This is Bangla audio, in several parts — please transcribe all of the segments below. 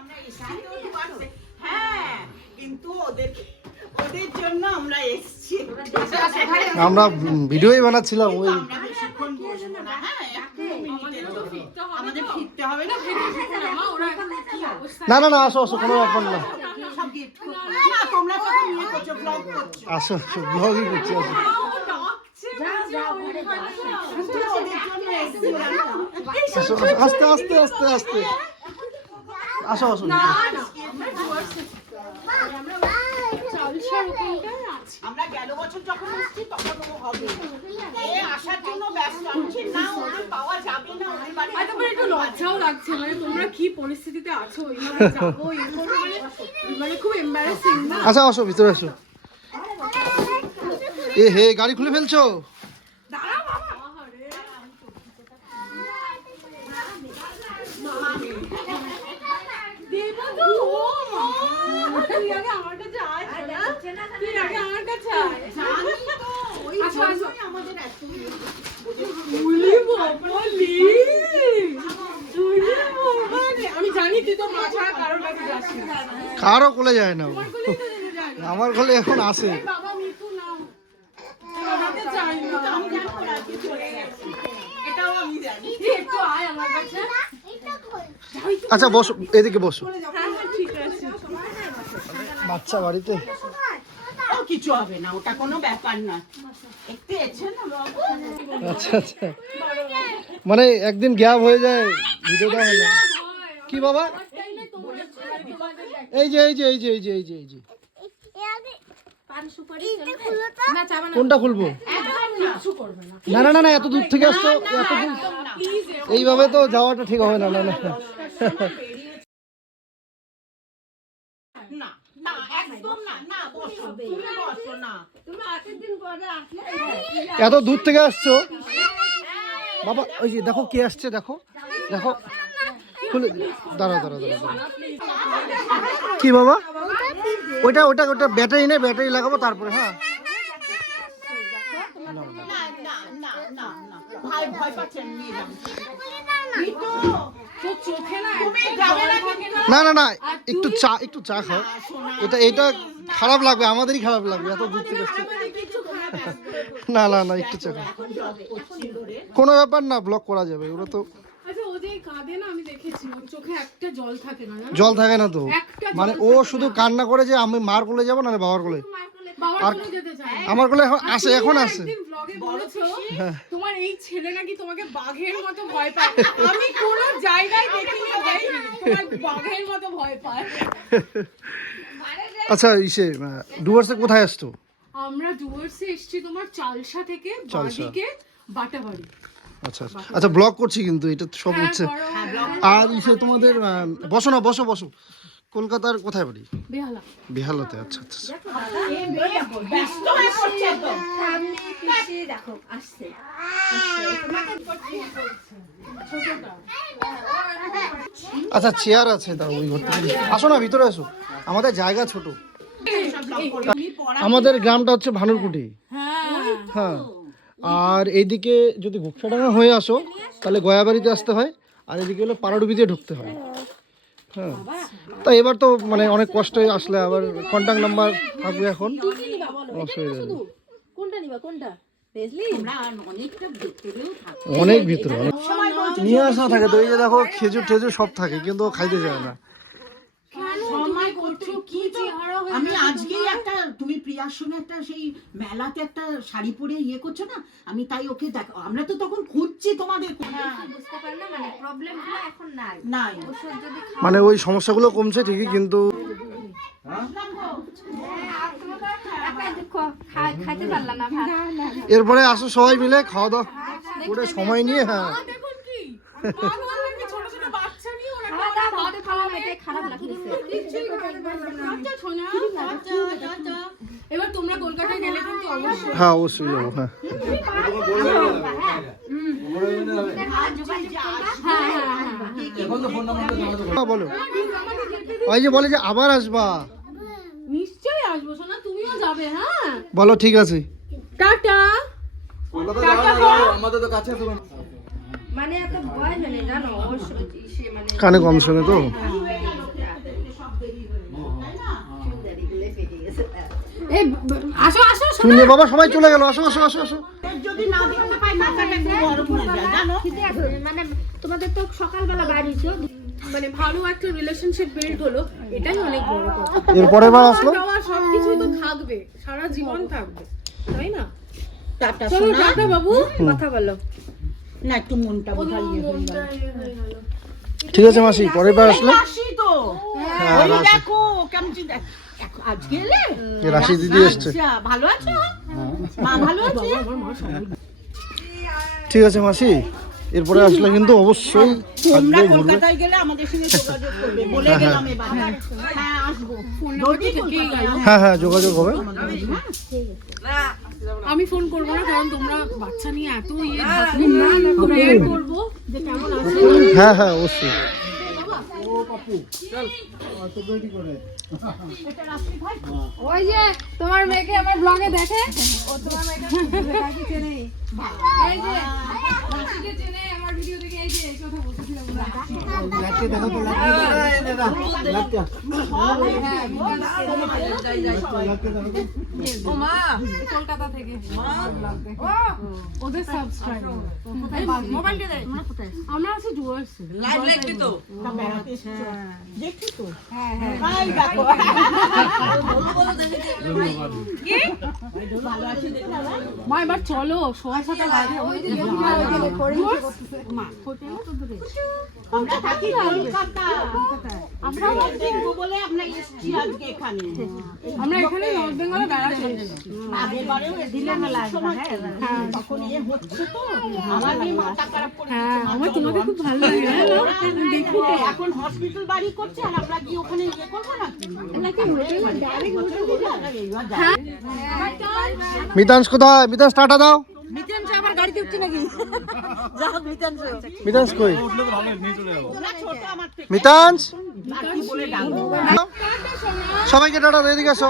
আমরা এসেছি তো দুয়ারসে। হ্যাঁ, কিন্তু ওদের জন্য আমরা এসেছি। আমরা ভিডিওই বানাচ্ছিলাম ওই। আমরা বেশিক্ষণ বসবো না, হ্যাঁ, আমাদের ফিরতে হবে না। না না না, আসো আসো, কোনো ব্যাপার না। সব গিফট না, তোমরা তখন ইয়ে করছো, ব্লগ করছো। আসো আসো, ব্লগই করছি, আসো। ওদের জন্য এসেছি আমরা। আসো, আস্তে আস্তে আস্তে আস্তে আসো আসো। আমরা গেল বছর যখন এসেছি তখন ও হবে, এ আসার জন্য ব্যস্ত। আমি না, ওদের পাওয়া যাবে না, ওদের বাড়ি একটু লজ্জাও লাগছে, মানে তোমরা কি পরিস্থিতিতে আছো, এইভাবে যাবো মানে খুব এম্বারাসিং না? আচ্ছা আসো, ভিতরে আসো। এ হে, গাড়ি খুলে ফেলছো? আমি জানি তুই তো মা ছাড়া কারোর কাছে যাস না। কারো কোলে যায় না, আমার কোলে এখন আসে। বাবা মিঠু নাও, বাবাকে চাই না। এটাও আমি জানি। একটু আয় আমার কাছে। আচ্ছা বসো, এদিকে বসো। হ্যাঁ ঠিক আছে। বাচ্চা বাড়িতে। ও কিছু হবে না, ওটা কোনো ব্যাপার না। একটু এসে না বাবু। আচ্ছা আচ্ছা, মানে একদিন গ্যাপ হয়ে যায়, ভিডিও দেওয়া হয় না। কি বাবা? এই যে এই যে এই যে এই যে এই যে এই যে কোনটা খুলবো? না না না না, এত দূর থেকে আসছো, এত দূর এইভাবে তো যাওয়াটা ঠিক হবে না। না না না না, একদম না, না বসো, তুমি বসো না। এত দূর থেকে আসছো বাবা। ওই যে দেখো কে আসছে, দেখো দেখো, খুলে দাঁড়াও দাঁড়াও দাঁড়াও দাঁড়াও। কি বাবা? ওইটা ওটা ওটা ব্যাটারি নেই, ব্যাটারি লাগাবো তারপরে। হ্যাঁ না না না না না, ভাই ভয় পাচ্ছেন, নিয়ে যান। তোর চোখে না তুমি যাবে না কিন্তু। না না না, একটু চা খাও। এটা খারাপ লাগবে, আমাদেরই খারাপ লাগবে, এত দূর থেকে আসছে। না না না, একটু চা খাও। কোনো ব্যাপার না, ব্লক করা যাবে, ওরা তো। আচ্ছা ও যে কাঁদে না, আমি দেখেছি ওর চোখে একটা জল থাকে না, জানো? জল থাকে না তো, একটা মানে ও শুধু কান্না করে যে আমি মার কোলে যাবো না বাবার কোলে। বাবার কোলে যেতে চায় না। আমার কোলে এখন আসে, এখন আসে। একদিন ব্লগে বলেছো তোমার এই ছেলে নাকি তোমাকে বাঘের মতো ভয় পায়। আমি কোনো জায়গায় দেখিনি ভাই তোমার বাঘের মতো ভয় পায়। আচ্ছা ইসে ডুয়ার্সে কোথায় আসতো? আমরা ডুয়ার্সে এসেছি তোমার চালসা থেকে চালসা। বাদিকে বাটাবাড়ি। আচ্ছা আচ্ছা, ব্লগ করছি কিন্তু এটা তো সব হচ্ছে। আর ইসে তোমাদের বসো না, বসো বসো। কলকাতার কোথায় বাড়ি? বেহালা। বেহালাতে। আচ্ছা আচ্ছা। ব্যস্ত হয়ে পড়ছে একদম। আচ্ছা চেয়ার আছে, দাও ওই ঘর থেকে। আসো না, ভিতরে আসো, আমাদের জায়গা ছোট। আমাদের গ্রামটা হচ্ছে ভানুরকুটি। হ্যাঁ, আর এইদিকে যদি ঘোকসাডাঙ্গা হয়ে আসো তাহলে গয়াবাড়িতে আসতে হয়, আর এদিকে হলো পাড়াডুবি দিয়ে ঢুকতে হয়। হ্যাঁ, তা এবার তো মানে অনেক কষ্টে আসলে, আবার কন্ট্যাক্ট নাম্বার থাকবে এখন, অসুবিধা নেই। কোনটা নিবা, কোনটা? অনেক ভিতরে অনেক নিয়ে আসা থাকে তো, এই যে দেখো খেজুর টেজুর সব থাকে, কিন্তু ও খাইতে চায় না। সময় করছো কি তো। আমি আজকেই একটা, তুমি প্রিয়ার সঙ্গে একটা সেই মেলাতে একটা শাড়ি পরে ইয়ে করছো না, আমি তাই ওকে দেখো, আমরা তো তখন খুঁজছি তোমাদের। বুঝতে পার না, মানে প্রবলেমগুলো এখন নাই। নাই ওষুধ যদি মানে ওই সমস্যাগুলো কমছে ঠিকই, কিন্তু খাইতে পারলাম না ভাত। এরপরে আসো সবাই মিলে খাওয়া দাওয়া করে সময় নিয়ে। হ্যাঁ, দেখুন কি পাগল নাকি, ছোট ছোট বাচ্চা নিয়ে ওরা খাওয়া দাওয়া করতে পারলাম না, এটাই খারাপ লাগতেছে। আচ্ছা সোনা, আচ্ছা। এবার তোমরা কলকাতায় গেলে কিন্তু অবশ্যই। হ্যাঁ অবশ্যই যাবো। হ্যাঁ হ্যাঁ, বলো। ওই যে বলে যে আবার আসবা। নিশ্চয়ই আসবো সোনা, তুমিও যাবে। হ্যাঁ বলো ঠিক আছে। টাটা। আমাদের তো কাছে আছে। মানে এত ভয় মানে জানো, ওর মানে কানে কম শোনে তো। এই আসো আসো তুমি নিয়ে বাবা সবাই চলে গেল, আসো আসো আসো আসো। এর যদি না দেখতে পাই মাথাটা একটু গরম হয়ে যায় জানো। মানে তোমাদের তো সকালবেলা বাড়িছো, মানে ভালো একটা রিলেশনশিপ বিল্ড হলো, এটাই অনেক বড় কথা। এরপরে বার আসলো। খাওয়া সবকিছুই তো থাকবে, সারা জীবন থাকবে, তাই না? টাটা চলো সোনা। টাটা বাবু, কথা বলো। না একটু মনটা বোধহয় ইয়ে হয়ে গেল। ঠিক আছে মাসি, পরের বার আসলে আসি তো। হ্যাঁ, ওই রাশি। দেখো কেমন আজকে এলে? রাশি দিদি এসছে। আচ্ছা, ভালো আছো? মা ভালো আছে? ঠিক আছে মাসি, এরপরে আসলে কিন্তু অবশ্যই তোমরা থাকবে, ঘুরবে। কলকাতায় গেলে আমাদের সঙ্গে যোগাযোগ করবে, বলে গেলাম এবার। হ্যাঁ আসবো। দৌড়ি কলকাতায় আসবো। হ্যাঁ হ্যাঁ, যোগাযোগ হবে। আমি ফোন করবো না, কারণ তোমরা বাচ্চা নিয়ে এত ইয়ে থাকবে না, প্রেয়ার করবো যে কেমন আছে। হ্যাঁ হ্যাঁ, অবশ্যই। ওই যে তোমার মেয়েকে আমার ব্লগে দেখে, ও তোমার মেয়েকে কাকে চেনে, এই যে মাসিকে চেনে আমার ভিডিও দেখে, এই যে এই কথা বলতেছিলাম না। ও মা কলকাতা থেকে ও ওদের সাবস্ক্রাইবার। মোবাইলটা দে, আমরা আছি ডুয়ার্সে, লাইভ দেখবি তো, বেড়াতে এসেছো? দেখি তো। হ্যাঁ হ্যাঁ। এই দেখো। মা এবার চলো, 6:30 বাজে। ওই যে মা আমরা থাকি কলকাতায়। আমরা দেখবো বলে আমরা এসেছি আজকে এখানে। আমরা এখানে নর্থ বেঙ্গলে বেড়াতে এসেছি। আগের বারেও দিলে মেলা তখন এ হচ্ছে তো আমার মেয়ে মাথা খারাপ করে দিচ্ছে। আমার তোমাকে খুব ভালো লাগে, এখন হসপিটাল বাড়ি করছে আর আমরা গিয়ে ওখানে ইয়ে করবো না মিতাংশ কোথায়? মিতাংশ টাটা দাও। আবার গাড়িতে উঠছে নাকি? যাও মিতাংশ কই? ছোট আমার থেকে মিতাংশ, কি বলে ডাকবো? সবাইকে টাটা দাও, এদিকে আসো।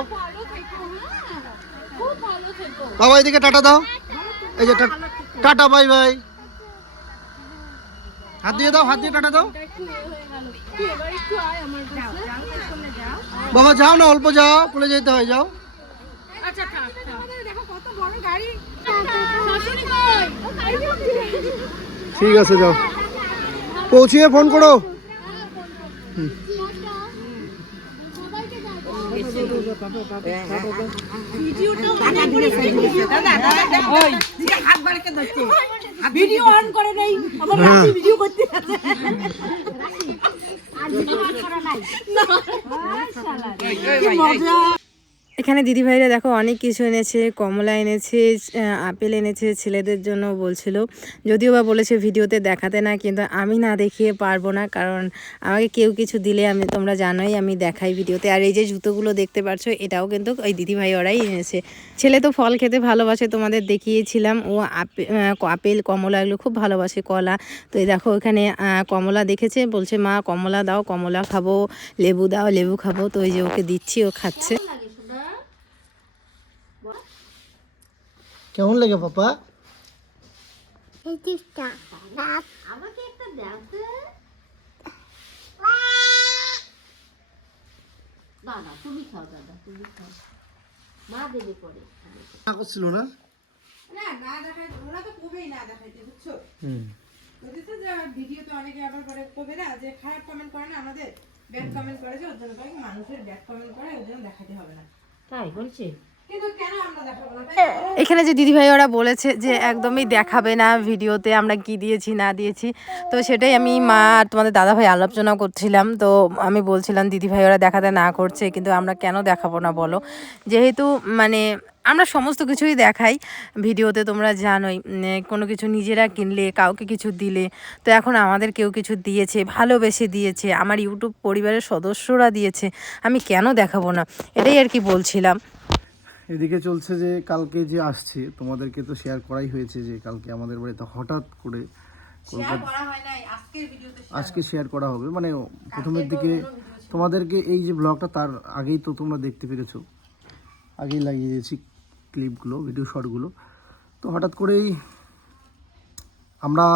বাবা এদিকে টাটা দাও। এই যে টাটা, বাই বাই। হাত দিয়ে দাও, হাত দিয়ে টাটা দাও। বাবা যাও না, অল্প যাও, পড়ে যেতে হয়, যাও। আচ্ছা থাক, দেখো কত বড় গাড়ি। ঠিক আছে, যাও, পৌঁছিয়ে ফোন করো। ভিডিও অন করে নেই, আমার ভিডিও করতে আছে। এখানে দিদিভাইরা দেখো অনেক কিছু এনেছে, কমলা এনেছে, আপেল এনেছে, ছেলেদের জন্য বলছিল। যদিও বা বলেছে ভিডিওতে দেখাতে না, কিন্তু আমি না দেখিয়ে পারবো না, কারণ আমাকে কেউ কিছু দিলে তোমরা জানোই আমি দেখাই ভিডিওতে। আর এই যে জুতোগুলো দেখতে পাচ্ছ, এটাও কিন্তু ওই দিদিভাই ওরাই এনেছে। ছেলে তো ফল খেতে ভালোবাসে, তোমাদের দেখিয়েছিলাম, ও আপেল কমলা এগুলো খুব ভালোবাসে, কলা। তো এই দেখো এখানে কমলা দেখেছে, বলছে মা কমলা দাও, কমলা খাবো, লেবু দাও, লেবু খাবো। তো ওই যে ওকে দিচ্ছি, ও খাচ্ছে। কেমন লাগে পাপা? আমাকে একটা দাও তো। না না, তুমি খাও দাদা, তুমি খাও, মা দেবে পরে। না করছিল না? না না দেখাই, ওরা তো কবেই না দেখাইতে, বুঝছো? বুঝেছো যে ভিডিওতে অনেকে আবার করে কবে না যে খারাপ কমেন্ট করে না, আমাদের ব্যাড কমেন্ট করে, যে ওর জন্য কয়েক মানুষের ব্যাড কমেন্ট করে, ওর জন্য দেখাতে হবে না। তাই বলছে? কিন্তু কেন আমরা দেখাবো না? এখানে যে দিদিভাই ওরা বলেছে যে একদমই দেখাবে না ভিডিওতে আমরা কি দিয়েছি না দিয়েছি, তো সেটাই আমি মা আর তোমাদের দাদাভাই আলোচনা করছিলাম। তো আমি বলছিলাম দিদিভাই ওরা দেখাতে না করছে, কিন্তু আমরা কেন দেখাবো না বলো? যেহেতু মানে আমরা সমস্ত কিছুই দেখাই ভিডিওতে, তোমরা জানোই। কোনো কিছু নিজেরা কিনলে, কাউকে কিছু দিলে, তো এখন আমাদের কেউ কিছু দিয়েছে, ভালোবেসে দিয়েছে, আমার ইউটিউব পরিবারের সদস্যরা দিয়েছে, আমি কেন দেখাবো না? এটাই আর কি বলছিলাম। এদিকে চলছে যে কালকে যে আসছে, তোমাদেরকে তো শেয়ার করাই হয়েছে যে কালকে আমাদের বাড়িতে হঠাৎ করে আজকে শেয়ার করা হবে। মানে প্রথমের দিকে তোমাদেরকে এই যে ব্লগটা, তার আগেই তো তোমরা দেখতে পেরেছো, আগেই লাগিয়ে দিয়েছি ক্লিপগুলো, ভিডিও শর্টগুলো। তো হঠাৎ করেই আমরা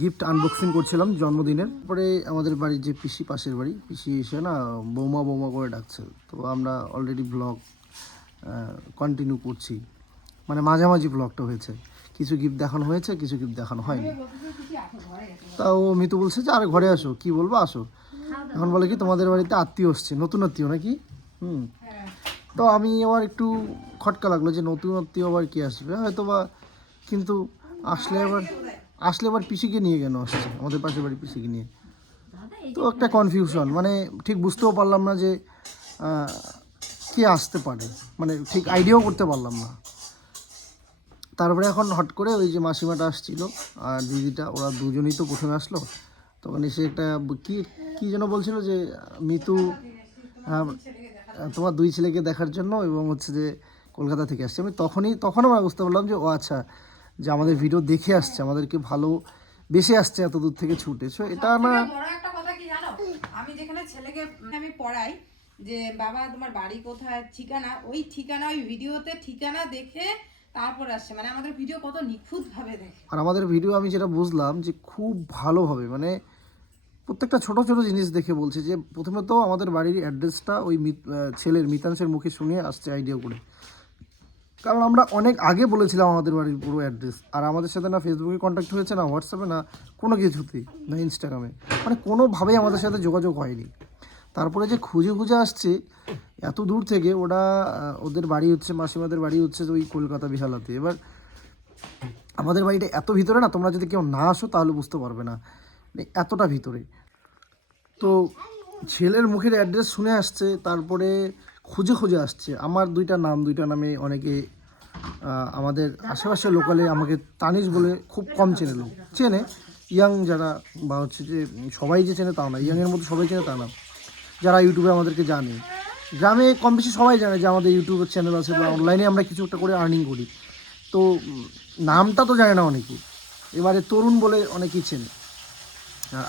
গিফট আনবক্সিং করছিলাম জন্মদিনের। পরে আমাদের বাড়ির যে পিসি, পাশের বাড়ি পিসি এসে না বৌমা বৌমা করে ডাকছে। তো আমরা অলরেডি ব্লগ কন্টিনিউ করছি, মানে মাঝামাঝি ব্লগটা হয়েছে, কিছু গিফট দেখানো হয়েছে, কিছু গিফট দেখানো হয়নি। তাও মিতু বলছে যে আরে ঘরে আসো, কি বলবো আসো। এখন বলে কি তোমাদের বাড়িতে আত্মীয় আসছে, নতুন আত্মীয় নাকি। তো আমি আমার একটু খটকা লাগলো যে নতুন আত্মীয় আবার কি আসবে হয়তো বা, কিন্তু আসলে আবার পিসিকে নিয়ে কেন আসছে, আমাদের পাশের বাড়ির পিসিকে নিয়ে। তো একটা কনফিউশন, মানে ঠিক বুঝতেও পারলাম না যে কে আসতে পারে, মানে ঠিক আইডিয়াও করতে পারলাম না। তারপরে এখন হট করে ওই যে মাসিমাটা আসছিল আর দিদিটা, ওরা দুজনেই তো প্রথমে আসলো। তখন এসে একটা কি যেন বলছিল যে মিতু তোমার 2 ছেলেকে দেখার জন্য, এবং হচ্ছে যে কলকাতা থেকে আসছে। আমি তখন আমরা বুঝতে পারলাম যে ও আচ্ছা, যে আমাদের ভিডিও দেখে আসছে, আমাদেরকে ভালো বেশি আসছে এত দূর থেকে ছুটেছো। এটা না, বড় একটা কথা কি জানো, আমি যেখানে ছেলেকে আমি পড়াই যে বাবা তোমার বাড়ি কোথায়, ঠিকানা, ওই ঠিকানা ওই ভিডিওতে ঠিকানা দেখে তারপর আসছে, মানে আমাদের ভিডিও কত নিখুঁত ভাবে দেখে। আর আমাদের ভিডিও আমি যেটা বুঝলাম যে খুব ভালোভাবে, মানে প্রত্যেকটা ছোট ছোট জিনিস দেখে বলছে। যে প্রথমে তো আমাদের বাড়ির অ্যাড্রেসটা ওই ছেলের মিতাংশের মুখে শুনে আসছে আইডিয়া করে, কারণ আমরা অনেক আগে বলেছিলাম আমাদের বাড়ির পুরো অ্যাড্রেস। আর আমাদের সাথে না ফেসবুকে কন্ট্যাক্ট হয়েছে, না হোয়াটসঅ্যাপে, না কোনো কিছুতেই, না ইনস্টাগ্রামে, মানে কোনোভাবেই আমাদের সাথে যোগাযোগ হয়নি। তারপরে যে খুঁজে খুঁজে আসছে এত দূর থেকে, ওদের বাড়ি হচ্ছে, মাসিমাদের বাড়ি হচ্ছে ওই কলকাতা বিশালাতে। এবার আমাদের বাড়িটা এত ভিতরে না, তোমরা যদি কেউ না আসো তাহলে বুঝতে পারবে না, মানে এতটা ভিতরে। তো ছেলের মুখের অ্যাড্রেস শুনে আসছে, তারপরে খুঁজে খুঁজে আসছে। আমার দুইটা নামে অনেকে আমাদের আশেপাশের লোকালে আমাকে তানিশ বলে খুব কম চেনে ইয়াং যারা, বা হচ্ছে যে সবাই যে চেনে তাও না, ইয়াংয়ের মধ্যে সবাই চেনে তা না, যারা ইউটিউবে আমাদেরকে জানে। গ্রামে কম বেশি সবাই জানে যে আমাদের ইউটিউবের চ্যানেল আছে, বা অনলাইনে আমরা কিছু একটা করে আর্নিং করি। তো নামটা তো জানে না অনেকেই, এবারে তরুণ বলে অনেকেই চেনে,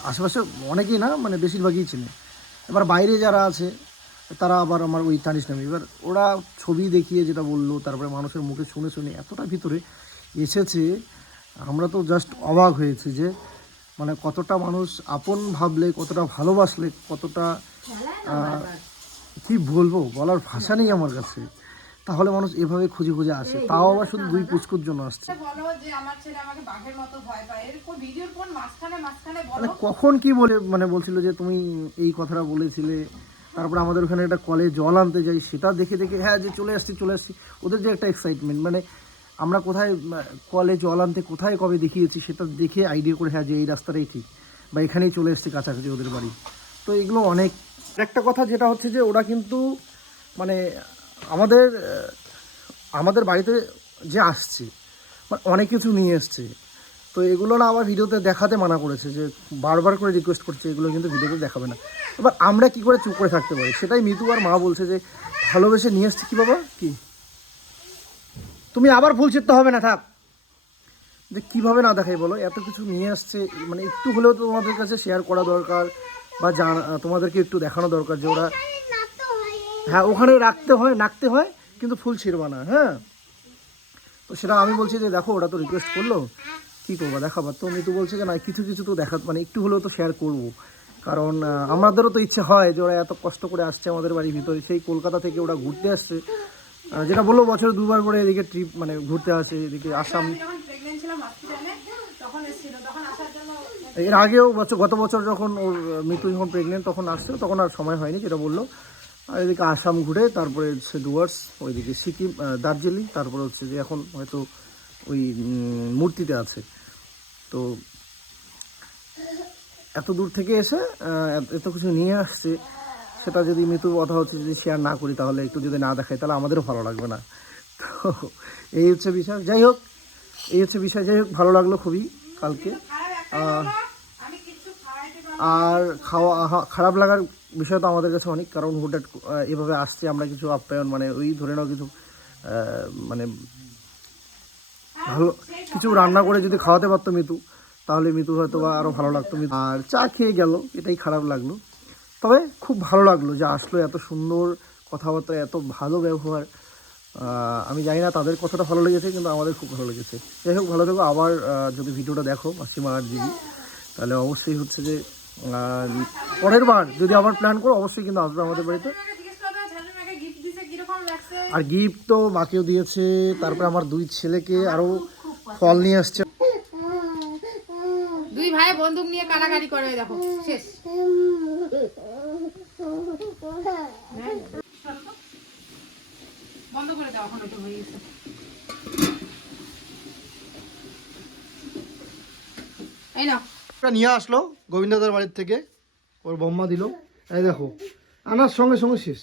আশেপাশে অনেকেই না, মানে বেশিরভাগই চেনে। এবার বাইরে যারা আছে তারা আবার আমার ওই তানিশ নামে। এবার ওরা ছবি দেখিয়ে যেটা বললো, তারপরে মানুষের মুখে শুনে শুনে এতটা ভিতরে এসেছে, আমরা তো জাস্ট অবাক হয়েছি যে মানে কতটা মানুষ আপন ভাবলে, কতটা ভালোবাসলে, কতটা কি বলবো, বলার ভাষা নেই আমার কাছে। তাহলে মানুষ এভাবে খুঁজে খুঁজে আসে, তাও আবার শুধু 2 পুচকুর জন্য আসছে। বলো যে আমার ছেলে আমাকে বাঘের মতো ভয় পায়, এরকম ভিডিওর কোন মাঝখানে মানে বলো। কখন কি বলে মানে বলছিল যে তুমি এই কথাটা বলেছিলে। তারপরে আমাদের ওখানে একটা কলে জল আনতে যাই, সেটা দেখে হ্যাঁ যে চলে আসছি। ওদের যে একটা এক্সাইটমেন্ট, মানে আমরা কোথায় কলে জল আনতে কোথায় কবে দেখিয়েছি সেটা দেখে আইডিয়া করে হ্যাঁ যে এই রাস্তাটাই ঠিক, বা এখানেই চলে এসছি কাছাকাছি ওদের বাড়ি। তো এগুলো অনেক। একটা কথা যেটা হচ্ছে যে ওরা কিন্তু মানে আমাদের বাড়িতে যে আসছে মানে অনেক কিছু নিয়ে এসছে। তো এগুলো না আবার ভিডিওতে দেখাতে মানা করেছে, যে বারবার করে রিকোয়েস্ট করছে এগুলো কিন্তু ভিডিওতে দেখাবে না। এবার আমরা কি করে চুপ করে থাকতে পারি, সেটাই মিতু আর মা বলছে যে ভালোবেসে নিয়ে এসছে। কি বাবা কি তুমি আবার ভুল চিত্ত হবে না, থাক, যে কীভাবে না দেখাই বলো, এত কিছু নিয়ে আসছে, মানে একটু হলেও তো তোমাদের কাছে শেয়ার করা দরকার, বা তোমাদেরকে একটু দেখানো দরকার যে ওরা হ্যাঁ ওখানে নাকতে হয় কিন্তু ফুল ছিঁড়বা না। হ্যাঁ, তো সেটা আমি বলছি যে দেখো ওরা তো রিকোয়েস্ট করলো, কী করবো দেখাবার। তো মিতু বলছে যে না কিছু তো মানে একটু হলেও তো শেয়ার করবো, কারণ আমাদেরও তো ইচ্ছে হয় যে ওরা এত কষ্ট করে আসছে আমাদের বাড়ির ভিতরে, সেই কলকাতা থেকে ওরা ঘুরতে আসছে, যেটা বললো বছরে 2বার করে এদিকে ট্রিপ মানে ঘুরতে আসে, এদিকে আসাম। এর আগেও গত বছর যখন ওর মিতু যখন প্রেগনেন্ট তখন আসছে, তখন আর সময় হয়নি যেটা বললো। আর এদিকে আসাম ঘুরে তারপরে হচ্ছে ডুয়ার্স, ওইদিকে সিকিম, দার্জিলিং, তারপরে হচ্ছে যে এখন হয়তো ওই মূর্তিতে আছে। তো এত দূর থেকে এসে এত কিছু নিয়ে আসছে, সেটা যদি মিতুর কথা হচ্ছে যদি শেয়ার না করি, তাহলে একটু যদি না দেখাই তাহলে আমাদেরও ভালো লাগবে না। তো এই হচ্ছে বিষয়। যাই হোক ভালো লাগলো খুবই কালকে। আর খারাপ লাগার বিষয় তো আমাদের কাছে অনেক, কারণ হুটহাট এভাবে আসছে, আমরা কিছু আপ্যায়ন মানে ওই ধরে নাও কিছু মানে ভালো কিছু রান্না করে যদি খাওয়াতে পারতো মিতু, তাহলে মিতু হয়তো বা আরও ভালো লাগতো। আর চা খেয়ে গেল, এটাই খারাপ লাগলো। তবে খুব ভালো লাগলো যে আসলো, এত সুন্দর কথাবার্তা, এত ভালো ব্যবহার। আমি জানি না তাদের কতটা ভালো লেগেছে, কিন্তু আমাদের খুব ভালো লেগেছে। যাই হোক, ভালো থেকো। আবার যদি ভিডিওটা দেখো মাসিমা আর দিদি, তাহলে অবশ্যই হচ্ছে যে পরের বার যদি আবার প্ল্যান করো, অবশ্যই কিন্তু আসবে আমাদের বাড়িতে। আর গিফট তো মাকেও দিয়েছে, তারপর আমার 2 ছেলেকে আরো ফল নিয়ে আসছে। 2 ভাই বন্দুক নিয়ে কাড়াকাড়ি করে, দেখো শেষ। বন্ধ করে দাও, এখন ওটা হয়ে গেছে। এই নাও। ওটা নিয়ে আসলো গোবিন্দদার বাড়ির থেকে, ওর বম্মা দিল। এই দেখো আনার সঙ্গে সঙ্গে শেষ।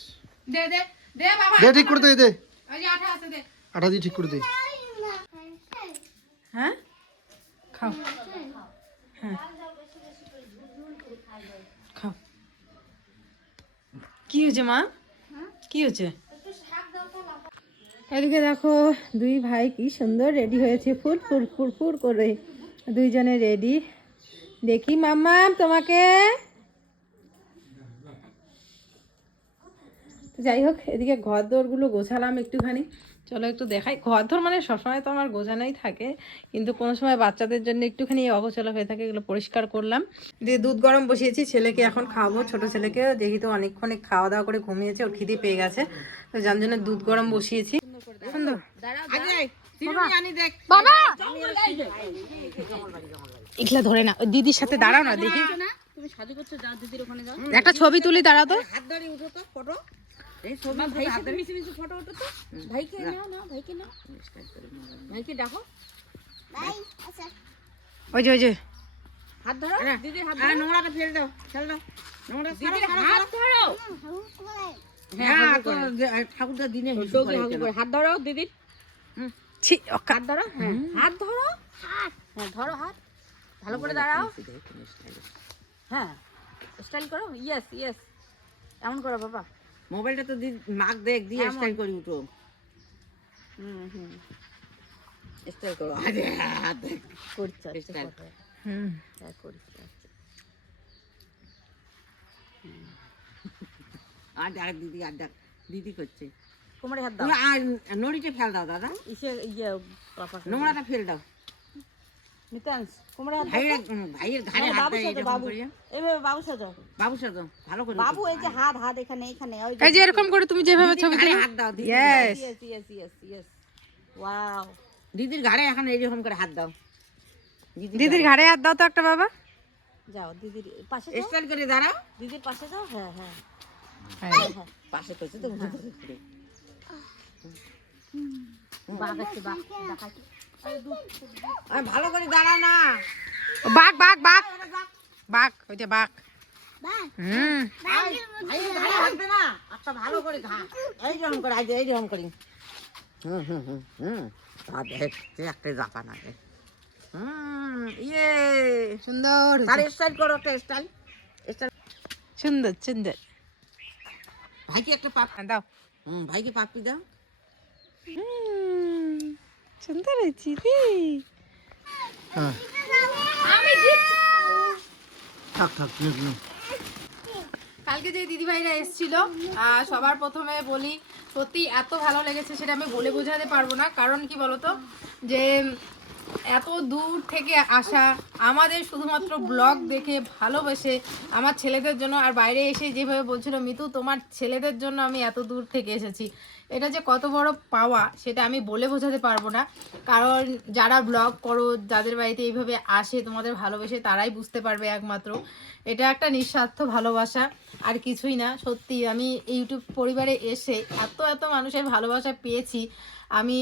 দে দে দে বাবা, দে ঠিক করে দে, দে ওই যে আঠা আছে দে। আটা দিয়ে ঠিক করে দে। হ্যাঁ খাও, হ্যাঁ খাও। কি হয়েছে মা, কি হয়েছে? এদিকে দেখো 2 ভাই কি সুন্দর রেডি হয়েছে, ফুট ফুট ফুট ফুট করে 2 জনে রেডি। দেখি মাম্মা তোমাকে। তো যাই হোক, এদিকে ঘর দোরগুলো গোছালাম একটুখানি, চলো একটু দেখাই। ঘর দোর মানে সবসময় তো আমার গোছানোই থাকে, কিন্তু কোনো সময় বাচ্চাদের জন্য একটুখানি অগোছালো হয়ে থাকে, এগুলো পরিষ্কার করলাম। দিয়ে দুধ গরম বসিয়েছি, ছেলেকে এখন খাওয়াবো, ছোট ছেলেকে, যেহেতু অনেকক্ষণ খাওয়া দাওয়া করে ঘুমিয়েছে, ওর খিদে পেয়ে গেছে, তো যার জন্য দুধ গরম বসিয়েছি। সুন্দর বাবা, এগুলা ধরে না, ওই দিদির সাথে দাঁড়াও না, দেখি একটা ছবি তুলি, দাঁড়াও তো। ওই যে ওই যে হাত ধরো দিদি, হাত ধরো, নোংরাটা ফেলে দাও, ফেলে দাও, নোংরা দিদি হাত ধরো। হ্যাঁ তো ঠাকুরদার দিনে হাত ধরো দিদি, ছি, হাত ধরো, হ্যাঁ হাত ধরো, হাত, হ্যাঁ ধরো হাত, ভালো করে দাঁড়াও, হ্যাঁ স্টাইল করো, ইয়েস ইয়েস, এমন করো বাবা। মোবাইলটা তো নাক দেখ দিয়ে স্টাইল করি, উঠো, স্টাইল করো, আরে হাত দেখ করছো স্টাইল, হ্যাঁ করছো। আর দেখ দিদি, আর দেখ দিদি করছে, কোমরে হাত দাও, আর নড়িতে ফেল দাও দাদা, ইসে ইয়ে নোংরাটা ফেল দাও, নিতাংশ কোমরে হাত দাও, ভাইয়ের ঘাড়ে হাত দাও, এরকম করে এইভাবে বাবু সাজাও, বাবু সাজাও ভালো করে, বাবু এই যে হাত হাত এখানে এখানে, এই যে এরকম করে তুমি যেভাবে ছবি তুলে হাত দাও, yes yes yes yes yes, wow, দিদির ঘাড়ে এখন এইরকম করে হাত দাও, দিদির ঘাড়ে হাত দাও তো একটা বাবা, যাও দিদির পাশে স্টাইল করে দাঁড়াও, দিদির পাশে যাও, হ্যাঁ হ্যাঁ হ্যাঁ পাশে করছে তো, ভালো করে দাঁড়া না, বাঘ বাঘ বাঘ বাঘ, ওই যে বাঘ, না একটা ভালো করে ঘা, এইরকম করে এইরকম করি, একটা জাপা না, ইয়ে সুন্দর, তার স্টাইল করো, একটা স্টাইল স্টাইল, সুন্দর সুন্দর। ভাইকে একটা পাপ দাও, ভাইকে পাপড়ি দাও, সুন্দর হয়েছি রে। হ্যাঁ থাক থাক, কালকে যে দিদিভাইরা এসেছিল, সবার প্রথমে বলি সত্যি এত ভালো লেগেছে, সেটা আমি বলে বোঝাতে পারবো না। কারণ কি বলতো, যে এত দূর থেকে আসা, আমাদের শুধুমাত্র ব্লগ দেখে ভালোবেসে আমার ছেলেদের জন্য, আর বাইরে এসে যেভাবে বলছিল মিতু তোমার ছেলেদের জন্য আমি এত দূর থেকে এসেছি, এটা যে কত বড় পাওয়া সেটা আমি বলে বোঝাতে পারবো না। কারণ যারা ব্লগ করো, যাদের বাড়িতে এইভাবে আসে তোমাদের ভালোবেসে, তারাই বুঝতে পারবে একমাত্র। এটা একটা নিঃস্বার্থ ভালোবাসা, আর কিছুই না। সত্যি আমি ইউটিউব পরিবারে এসে এত এত মানুষের ভালোবাসা পেয়েছি, আমি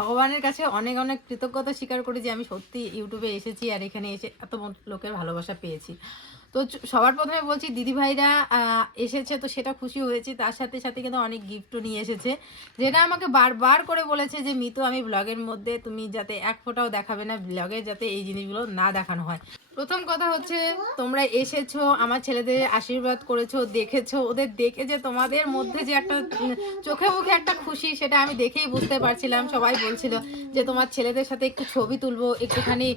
ভগবানের কাছে অনেক অনেক কৃতজ্ঞতা স্বীকার করি যে আমি সত্যি ইউটিউবে এসেছি আর এখানে এসে এত লোকের ভালোবাসা পেয়েছি। তো সবার প্রথমে বলছি দিদিভাইরা এসেছে, তো সেটা খুশি হয়েছি। তার সাথে সাথে কিন্তু অনেক গিফটও নিয়ে এসেছে, যেটা আমাকে বারবার করে বলেছে যে মিতু আমি ব্লগের মধ্যে তুমি যাতে এক ফোঁটাও দেখাবে না, ব্লগে যাতে এই জিনিসগুলো না দেখানো হয়। প্রথম কথা হচ্ছে তোমরা এসেছো, আমার ছেলেদের আশীর্বাদ করেছো, দেখেছো, ওদের দেখে যে তোমাদের মধ্যে যে একটা চোখে মুখে একটা খুশি, সেটা আমি দেখেই বুঝতে পারছিলাম। সবাই বলছিল যে তোমার ছেলেদের সাথে একটু ছবি তুলবো, একটুখানি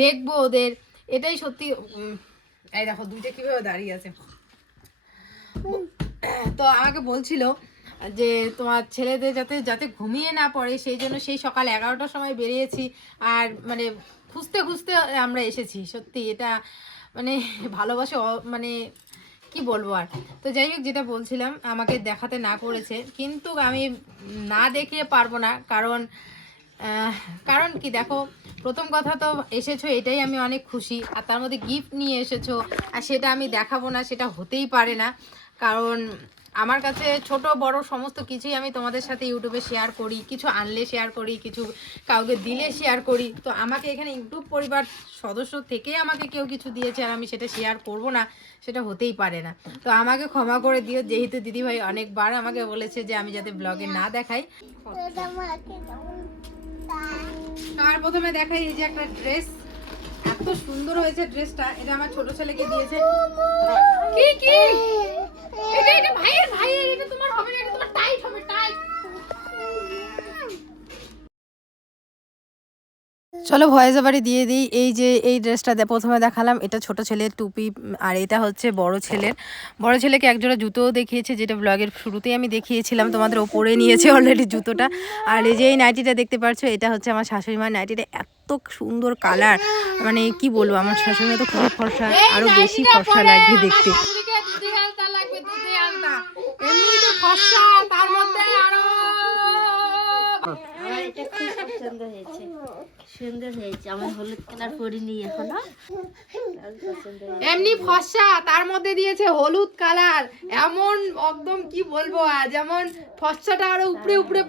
দেখবো ওদের, এটাই সত্যি। এই দেখো দুইটা কিভাবে দাঁড়িয়ে আছে। তো আমাকে বলছিল যে তোমার ছেলেদের যাতে ঘুমিয়ে না পড়ে, সেই জন্য সেই সকাল 11টার সময় বেরিয়েছি, আর খুঁজতে খুঁজতে আমরা এসেছি। সত্যি এটা ভালোবাসা কি বলবো আর। তো যাই হোক, যেটা বলছিলাম, আমাকে দেখাতে না করেছে, কিন্তু আমি না দেখিয়ে পারবো না, কারণ কি দেখো, প্রথম কথা তো এসেছো, এটাই আমি অনেক খুশি, আর তার মধ্যে গিফট নিয়ে এসেছো, আর সেটা আমি দেখাবো না, সেটা হতেই পারে না। কারণ আমার কাছে ছোট বড় সমস্ত কিছুই আমি তোমাদের সাথে ইউটিউবে শেয়ার করি, কিছু আনলে শেয়ার করি, কিছু কাউকে দিলে শেয়ার করি। তো আমাকে এখানে ইউটিউব পরিবার সদস্য থেকে আমাকে কেউ কিছু দিয়েছে আর আমি সেটা শেয়ার করব না, সেটা হতেই পারে না। তো আমাকে ক্ষমা করে দিও, যেহেতু দিদিভাই অনেকবার আমাকে বলেছে যে আমি যাতে ব্লগে না দেখাই। আর প্রথমে দেখাই এই যে একটা ড্রেস, এত সুন্দর হয়েছে ড্রেসটা, এটা আমার ছোট ছেলেকে দিয়েছে। কি কি এটা ভাইয়ের, এটা তোমার হবে না, এটা তোমার টাইট হবে, টাইট। চলো ভয়েস ওভারই দিয়ে দিই। এই যে এই ড্রেসটা প্রথমে দেখালাম, এটা ছোট ছেলের টুপি, আর এটা হচ্ছে বড় ছেলেকে একজোড়া জুতোও দেখিয়েছে, যেটা ব্লগের শুরুতেই আমি দেখিয়েছিলাম তোমাদের। ওপরে নিয়েছে অলরেডি জুতোটা। আর এই যে এই নাইটিটা দেখতে পাচ্ছ, এটা হচ্ছে আমার শাশুড়ি মার নাইটিটা, এত সুন্দর কালার, মানে কি বলবো, আমার শাশুড়ি মা তো খুবই ফর্সা, আরো বেশি ফর্সা লাগবে দেখতে। আমার এটা খুব পছন্দ হয়েছে, সুন্দর হয়েছে। আমার হলুদ কালার পরিনি এখনো, পছন্দ হয়েছে। এমনি ফর্সা, তার মধ্যে দিয়েছে হলুদ কালার, এমন একদম কি বলবো, যেমন ফর্সাটা আরো উপরে উপরে